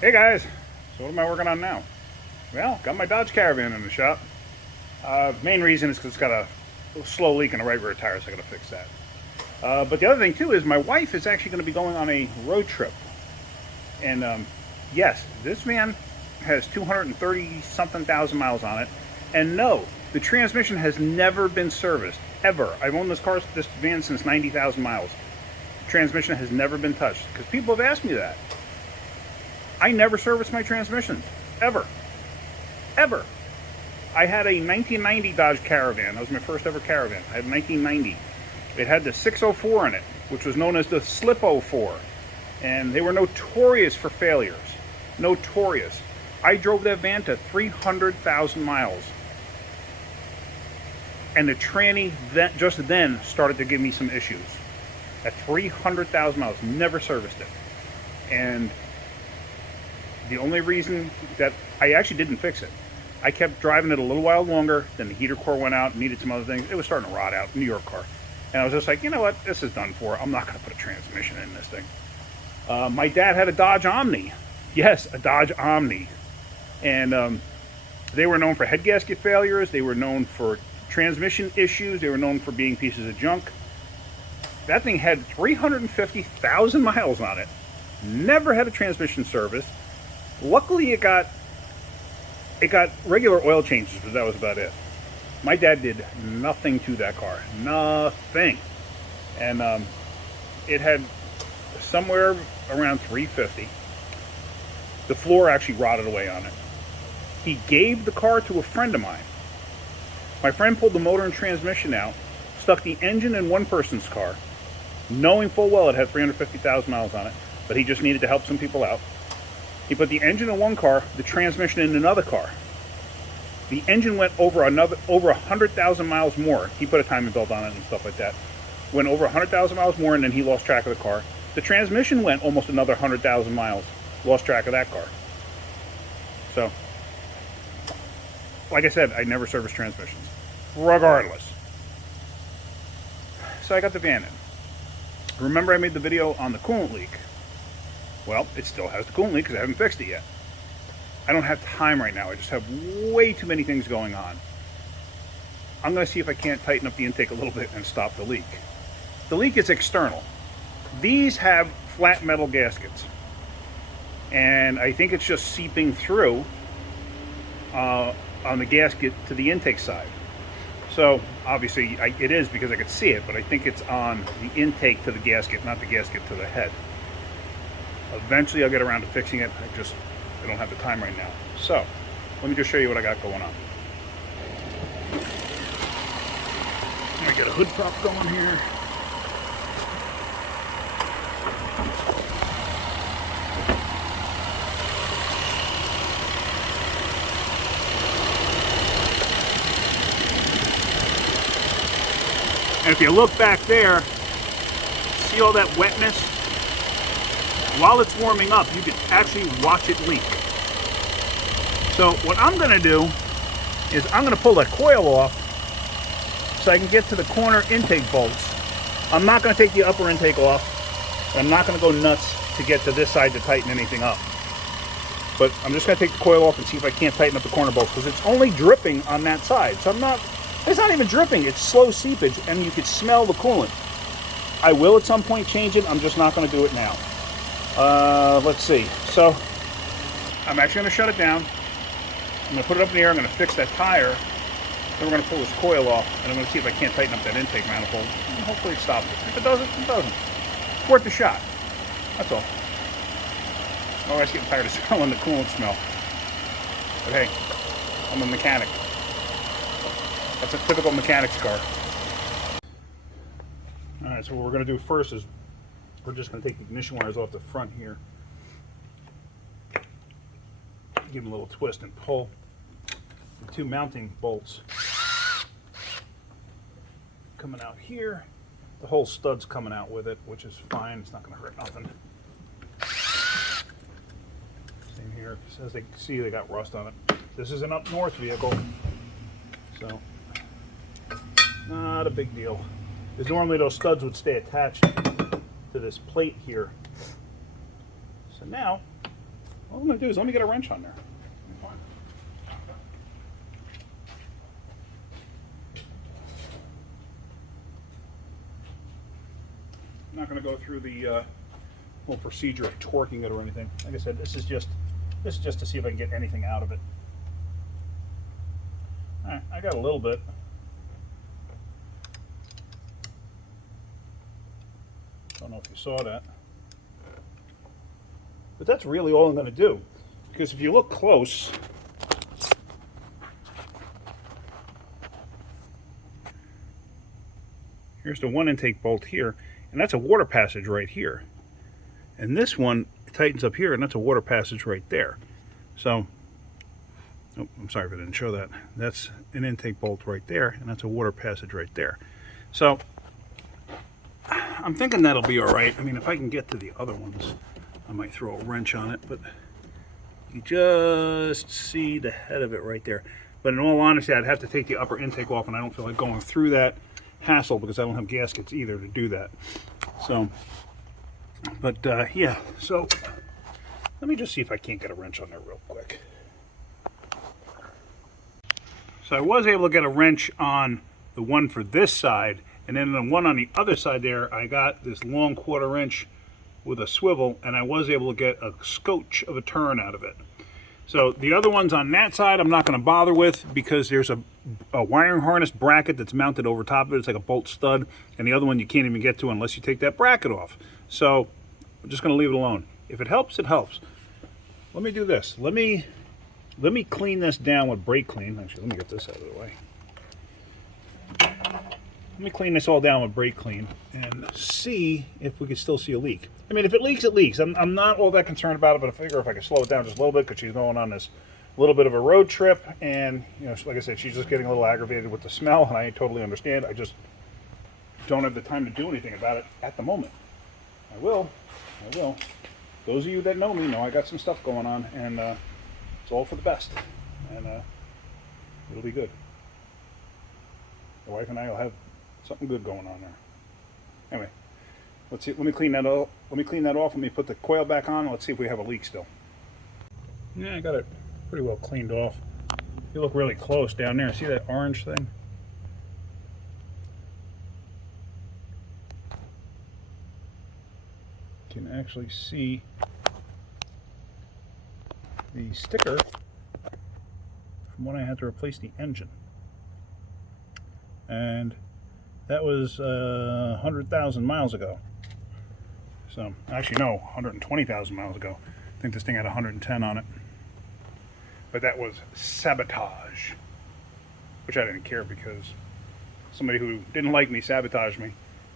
Hey guys, so what am I working on now? Well, got my Dodge Caravan in the shop. Main reason is because it's got a slow leak in the right rear tire, so I got to fix that. But the other thing too is my wife is actually going to be going on a road trip. And yes, this van has 230 something thousand miles on it. And no, the transmission has never been serviced, ever. I've owned this van since 90,000 miles. Transmission has never been touched, because people have asked me that. I never serviced my transmissions, ever. Ever. I had a 1990 Dodge Caravan. That was my first ever Caravan. I had 1990. It had the 604 in it, which was known as the Slip 04. And they were notorious for failures. Notorious. I drove that van to 300,000 miles. And the tranny just then started to give me some issues. At 300,000 miles, never serviced it. And the only reason that I actually didn't fix it, I kept driving it a little while longer, then the heater core went out, needed some other things. It was starting to rot out, New York car. And I was just like, you know what, this is done for. I'm not going to put a transmission in this thing. My dad had a Dodge Omni. Yes, a Dodge Omni. And they were known for head gasket failures. They were known for transmission issues. They were known for being pieces of junk. That thing had 350,000 miles on it. Never had a transmission service. Luckily, it got regular oil changes, but that was about it. My dad did nothing to that car. Nothing. And it had somewhere around 350. The floor actually rotted away on it. He gave the car to a friend of mine. My friend pulled the motor and transmission out, stuck the engine in one person's car, knowing full well it had 350,000 miles on it, but he just needed to help some people out. He put the engine in one car, the transmission in another car. The engine went over 100,000 miles more. He put a timing belt on it and stuff like that. Went over 100,000 miles more, and then he lost track of the car. The transmission went almost another 100,000 miles. Lost track of that car. So, like I said, I never serviced transmissions, regardless. So I got the van in. Remember I made the video on the coolant leak? Well, it still has the coolant leak because I haven't fixed it yet. I don't have time right now. I just have way too many things going on. I'm going to see if I can't tighten up the intake a little bit and stop the leak. The leak is external. These have flat metal gaskets. And I think it's just seeping through on the gasket to the intake side. So, obviously, it is because I could see it, but I think it's on the intake to the gasket, not the gasket to the head. Eventually I'll get around to fixing it. I don't have the time right now. So, let me just show you what I got going on. Let me get a hood prop going here. And if you look back there, see all that wetness? While it's warming up, you can actually watch it leak. So what I'm going to do is I'm going to pull that coil off so I can get to the corner intake bolts. I'm not going to take the upper intake off. I'm not going to go nuts to get to this side to tighten anything up. But I'm just going to take the coil off and see if I can't tighten up the corner bolts, because it's only dripping on that side. So it's not even dripping, it's slow seepage, and you could smell the coolant. I will at some point change it, I'm just not going to do it now. Let's see. So, I'm actually going to shut it down. I'm going to put it up in the air. I'm going to fix that tire. Then we're going to pull this coil off, and I'm going to see if I can't tighten up that intake manifold. And hopefully it stops it. If it doesn't, it doesn't. It's worth a shot. That's all. I'm always getting tired of smelling the coolant smell. But hey, I'm a mechanic. That's a typical mechanic's car. Alright, so what we're going to do first is we're just going to take the ignition wires off the front here. Give them a little twist and pull. The two mounting bolts coming out here. The whole stud's coming out with it, which is fine. It's not going to hurt nothing. Same here. As they see, they got rust on it. This is an up north vehicle, so not a big deal. Because normally those studs would stay attached to this plate here. So now All I'm going to do is let me get a wrench on there. I'm not going to go through the whole procedure of torquing it or anything. Like I said, this is just to see if I can get anything out of it. All right, I got a little bit. Don't know if you saw that. But that's really all I'm going to do. Because if you look close, here's the one intake bolt here, and that's a water passage right here. And this one tightens up here, and that's a water passage right there. So, oh, I'm sorry if I didn't show that. That's an intake bolt right there, and that's a water passage right there. So, I'm thinking that'll be all right. I mean, if I can get to the other ones, I might throw a wrench on it, but you just see the head of it right there. But in all honesty, I'd have to take the upper intake off, and I don't feel like going through that hassle because I don't have gaskets either to do that. So, but yeah, so let me just see if I can't get a wrench on there real quick. So I was able to get a wrench on the one for this side, and then the one on the other side there, I got this long 1/4 inch with a swivel, and I was able to get a scotch of a turn out of it. So the other ones on that side I'm not going to bother with because there's a wiring harness bracket that's mounted over top of it. It's like a bolt stud, and the other one you can't even get to unless you take that bracket off. So I'm just going to leave it alone. If it helps, it helps. Let me do this. Let me clean this down with brake clean. Actually, let me get this out of the way. Let me clean this all down with brake clean and see if we can still see a leak. I mean, if it leaks, it leaks. I'm not all that concerned about it, but I figure if I can slow it down just a little bit because she's going on this little bit of a road trip, and you know, like I said, she's just getting a little aggravated with the smell, and I totally understand. I just don't have the time to do anything about it at the moment. I will. Those of you that know me know I got some stuff going on, and it's all for the best, and it'll be good. The wife and I will have something good going on there. Anyway, let's see. Let me clean that off. Let me put the coil back on. Let's see if we have a leak still. Yeah, I got it pretty well cleaned off. If you look really close down there, see that orange thing? You can actually see the sticker from when I had to replace the engine. And that was 100,000 miles ago. So, actually no, 120,000 miles ago. I think this thing had 110 on it. But that was sabotage. Which I didn't care because somebody who didn't like me sabotaged me.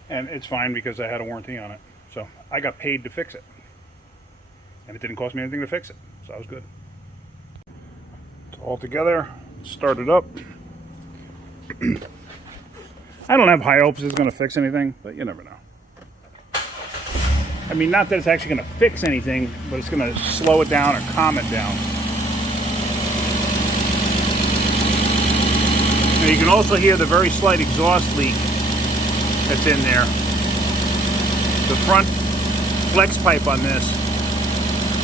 And it's fine because I had a warranty on it. So, I got paid to fix it. And it didn't cost me anything to fix it. So, I was good. So, all together, start it up. I don't have high hopes it's going to fix anything, but you never know. I mean, not that it's actually going to fix anything, but it's going to slow it down or calm it down. Now you can also hear the very slight exhaust leak that's in there. The front flex pipe on this,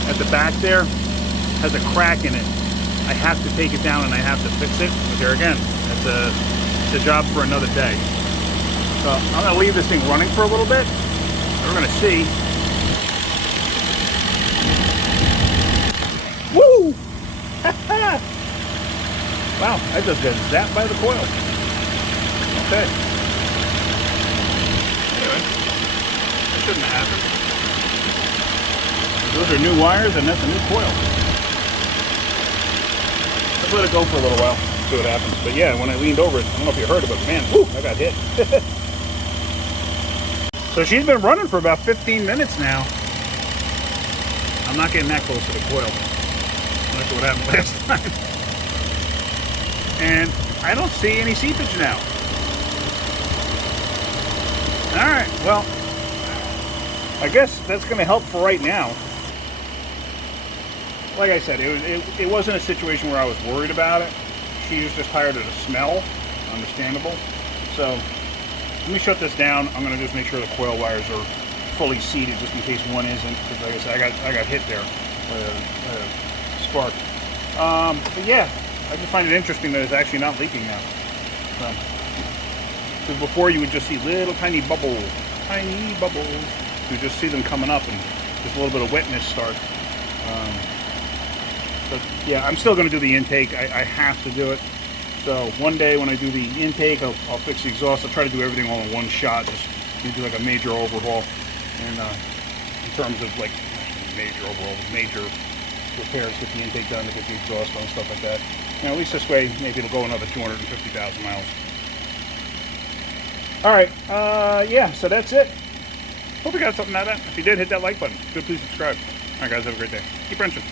at the back there, has a crack in it. I have to take it down and I have to fix it, but there again, it's a job for another day. So I'm going to leave this thing running for a little bit. We're going to see. Woo! Wow, I just got zapped by the coil. Okay. Anyway, that shouldn't have happened. Those are new wires and that's a new coil. Let's let it go for a little while. See what happens. But yeah, when I leaned over it, I don't know if you heard it, but man, whoo, I got hit. So she's been running for about 15 minutes now. I'm not getting that close to the coil. That's what happened last time. And I don't see any seepage now. Alright, well, I guess that's going to help for right now. Like I said, it wasn't a situation where I was worried about it. She was just tired of the smell, understandable. So let me shut this down. I'm going to just make sure the coil wires are fully seated just in case one isn't, because like I said, I got hit there. spark. But yeah, I just find it interesting that it's actually not leaking now. Because before you would just see little tiny bubbles. You would just see them coming up and just a little bit of wetness start. But yeah, I'm still going to do the intake. I have to do it. So one day when I do the intake, I'll fix the exhaust. I'll try to do everything all in one shot. Just do like a major overhaul. And in terms of like major overhaul, major repairs, get the intake done to get the exhaust on, stuff like that. Now at least this way, maybe it'll go another 250,000 miles. All right, yeah, so that's it. Hope you got something out of that. If you did, hit that like button. If you could, please subscribe. All right, guys, have a great day. Keep wrenching.